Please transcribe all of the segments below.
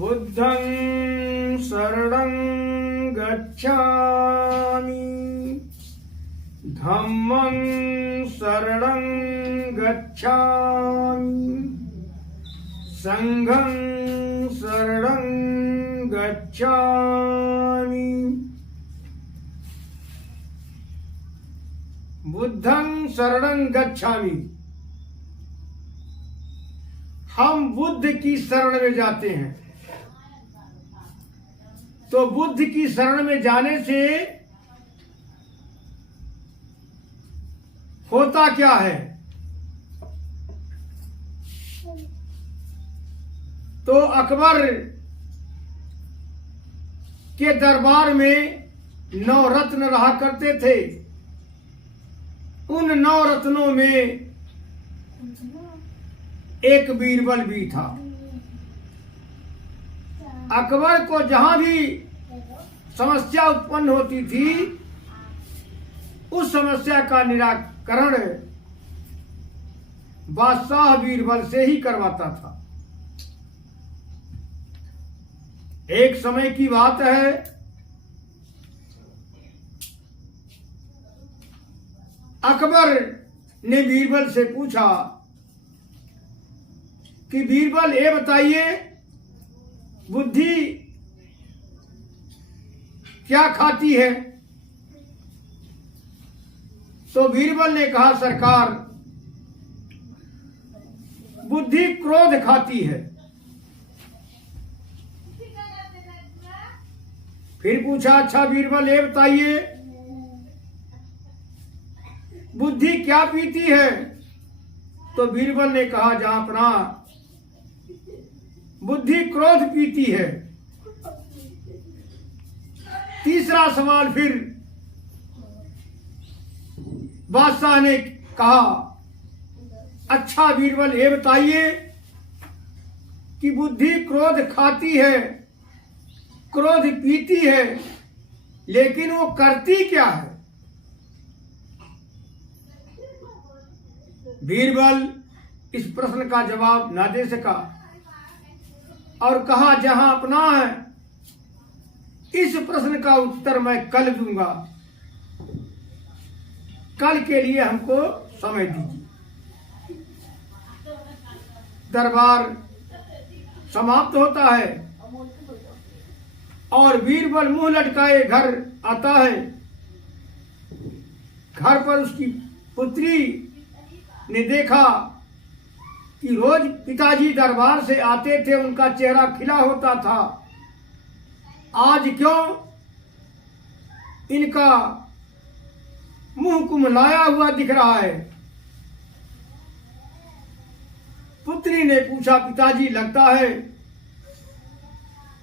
बुद्धं शरणं गच्छामि धम्मं शरणं गच्छामि संघं शरणं गच्छामि। बुद्धं शरणं गच्छामि, हम बुद्ध की शरण में जाते हैं। तो बुद्ध की शरण में जाने से होता क्या है? तो अकबर के दरबार में 9 रत्न रहा करते थे। उन 9 रत्नों में एक बीरबल भी था। अकबर को जहां भी समस्या उत्पन्न होती थी, उस समस्या का निराकरण बादशाह बीरबल से ही करवाता था। एक समय की बात है, अकबर ने बीरबल से पूछा कि बीरबल ये बताइए, बुद्धि क्या खाती है? तो बीरबल ने कहा, सरकार, बुद्धि क्रोध खाती है। फिर पूछा, अच्छा बीरबल ये बताइए, बुद्धि क्या पीती है? तो बीरबल ने कहा, जहांपना, बुद्धि क्रोध पीती है। तीसरा सवाल फिर बादशाह ने कहा, अच्छा बीरबल ये बताइए कि बुद्धि क्रोध खाती है, क्रोध पीती है, लेकिन वो करती क्या है? बीरबल इस प्रश्न का जवाब ना दे सका और कहा, जहां अपना है, इस प्रश्न का उत्तर मैं कल दूंगा। कल के लिए हमको समय दीजिए। दरबार समाप्त होता है और बीरबल मुंह लटकाए घर आता है। घर पर उसकी पुत्री ने देखा कि रोज पिताजी दरबार से आते थे, उनका चेहरा खिला होता था। आज क्यों इनका मुंह कुमलाया हुआ दिख रहा है? पुत्री ने पूछा, पिताजी लगता है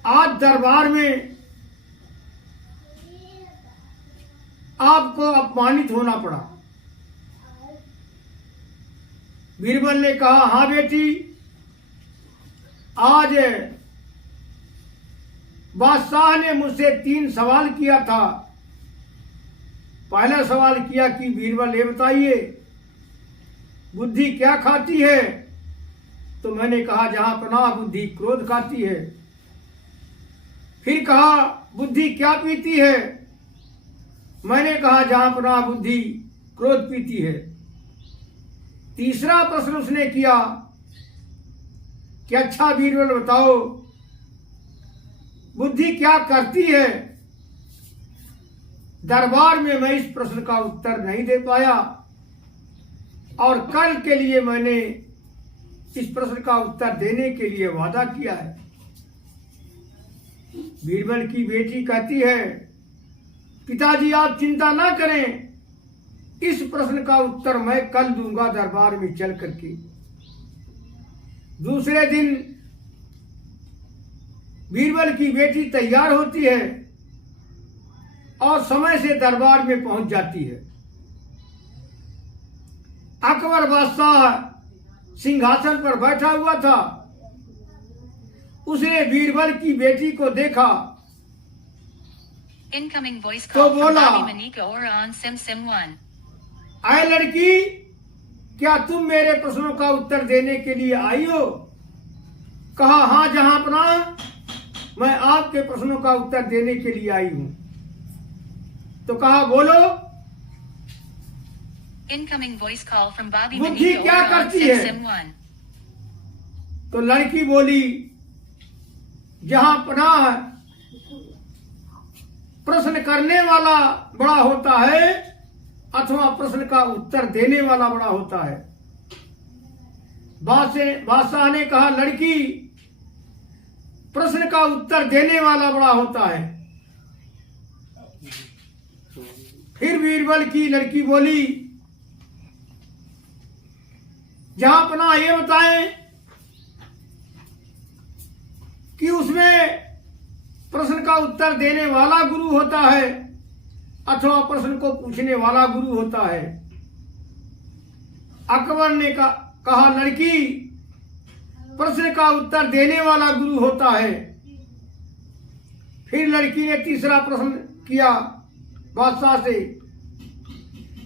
आज दरबार में आपको अपमानित होना पड़ा। बीरबल ने कहा, हाँ बेटी, आज बादशाह ने मुझसे 3 सवाल किया था। पहला सवाल किया कि बीरबल ये बताइए, बुद्धि क्या खाती है? तो मैंने कहा, जहां पनाह बुद्धि क्रोध खाती है। फिर कहा, बुद्धि क्या पीती है? मैंने कहा, जहां पनाह बुद्धि क्रोध पीती है। तीसरा प्रश्न उसने किया कि अच्छा बीरबल बताओ, बुद्धि क्या करती है? दरबार में मैं इस प्रश्न का उत्तर नहीं दे पाया और कल के लिए मैंने इस प्रश्न का उत्तर देने के लिए वादा किया है। बीरबल की बेटी कहती है, पिताजी आप चिंता ना करें, इस प्रश्न का उत्तर मैं कल दूंगा दरबार में चल करके। दूसरे दिन बीरबल की बेटी तैयार होती है और समय से दरबार में पहुंच जाती है। अकबर बादशाह सिंहासन पर बैठा हुआ था। उसने बीरबल की बेटी को देखा Incoming voice तो call from बोला, Bobby Manika or on Sim 1. आए लड़की, क्या तुम मेरे प्रश्नों का उत्तर देने के लिए आई हो? कहा, हाँ जहां अपना। मैं आपके प्रश्नों का उत्तर देने के लिए आई हूं। तो कहा बोलो, Incoming voice call from Bobby बुद्धि Benito क्या over on करती है? SimSim1. तो लड़की बोली, जहां पनाह प्रश्न करने वाला बड़ा होता है अथवा प्रश्न का उत्तर देने वाला बड़ा होता है। बादशाह ने कहा, लड़की, प्रश्न का उत्तर देने वाला बड़ा होता है। फिर बीरबल की लड़की बोली, जहां अपना ये बताएं कि उसमें प्रश्न का उत्तर देने वाला गुरु होता है अथवा प्रश्न को पूछने वाला गुरु होता है। अकबर ने कहा, लड़की, प्रश्न का उत्तर देने वाला गुरु होता है। फिर लड़की ने तीसरा प्रश्न किया बादशाह से,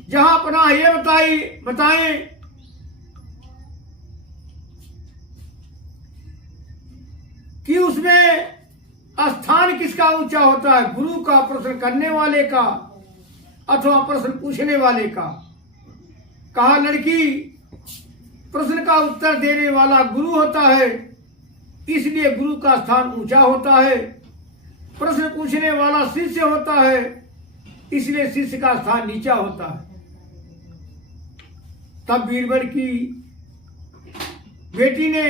जहां अपना ये बताएं कि उसमें स्थान किसका ऊंचा होता है, गुरु का, प्रश्न करने वाले का अथवा प्रश्न पूछने वाले का। कहा, लड़की, प्रश्न का उत्तर देने वाला गुरु होता है, इसलिए गुरु का स्थान ऊंचा होता है। प्रश्न पूछने वाला शिष्य होता है, इसलिए शिष्य का स्थान नीचा होता है। तब बीरबल की बेटी ने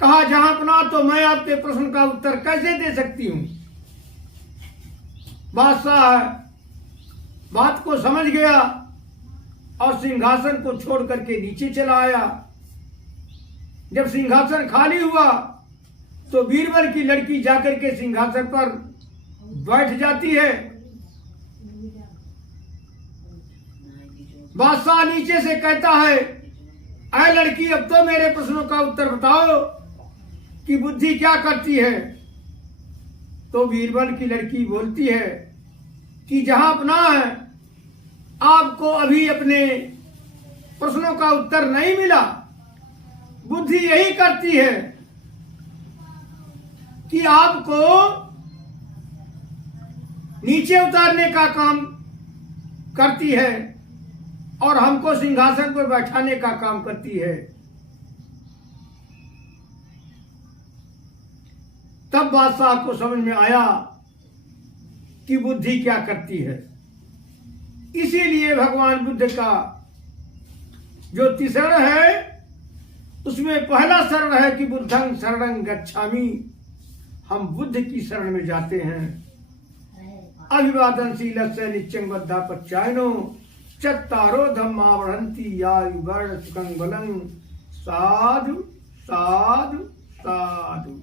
कहा, जहां अपना, तो मैं आपके प्रश्न का उत्तर कैसे दे सकती हूं। बादशाह बात को समझ गया और सिंहासन को छोड़ करके नीचे चला आया। जब सिंहासन खाली हुआ तो बीरबल की लड़की जाकर के सिंहासन पर बैठ जाती है। बादशाह नीचे से कहता है, ऐ लड़की, अब तो मेरे प्रश्नों का उत्तर बताओ कि बुद्धि क्या करती है। तो बीरबल की लड़की बोलती है कि जहां अपना है, आपको अभी अपने प्रश्नों का उत्तर नहीं मिला। बुद्धि यही करती है कि आपको नीचे उतारने का काम करती है और हमको सिंहासन पर बैठाने का काम करती है। तब बादशाह को समझ में आया कि बुद्धि क्या करती है। इसीलिए भगवान बुद्ध का जो तीसरा है उसमें पहला शरण है कि बुद्धं शरणं गच्छामि, हम बुद्ध की शरण में जाते हैं। अभिवादनशीलस्य नित्यं बद्धापचायनो चत्तारो धम्मा बढ़न्ति आयुर्वर्ण सुखं बलं। साधु साधु साधु।